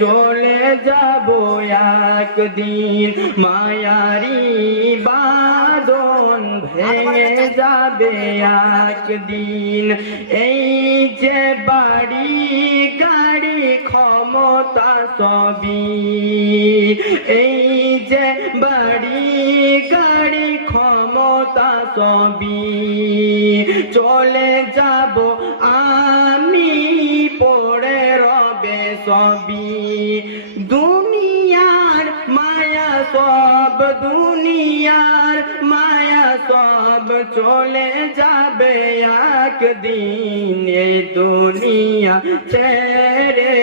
চলে যাব একদিন। মায়ারি বাদন ভেঙে যাবে একদিন। এই যে বাড়ি গাড়ি ক্ষমতা সবই, এই যে বাড়ি গাড়ি ক্ষমতা সবই। চলে যাব সবই। দুনিয়ার মায়া সব, দুনিয়ার মায়া সব চলে যাবে একদিন। এই দুনিয়া ছেড়ে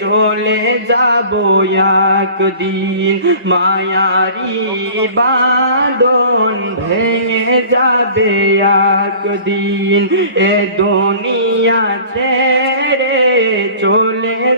চলে যাব একদিন। মায়ারি বাদন ভেঙে যাবে একদিন। এ দুনিয়া ছেড়ে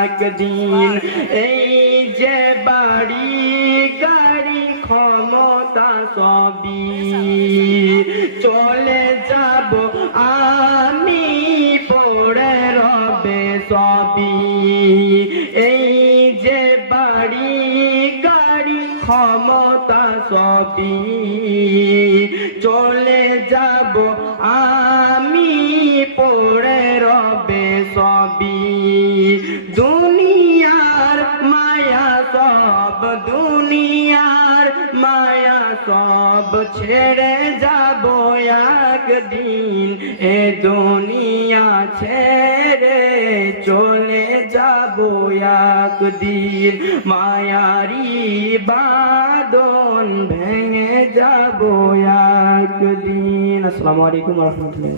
একদিন এই যে বাড়ি গাড়ি ক্ষমতা সবই চলে যাব আমি, পড়ে রবে সবই। এই যে বাড়ি গাড়ি ক্ষমতা সবই চলে যাব দুনিয়ার মায়া সব, দুনিয়ার মায়া সব ছেড়ে যাব একদিন। এ দুনিয়া ছেড়ে চলে যাব একদিন। মায়ারি বাদন ভেঙে যাব একদিন। আসসালামু আলাইকুম রহমতুল্লাহ।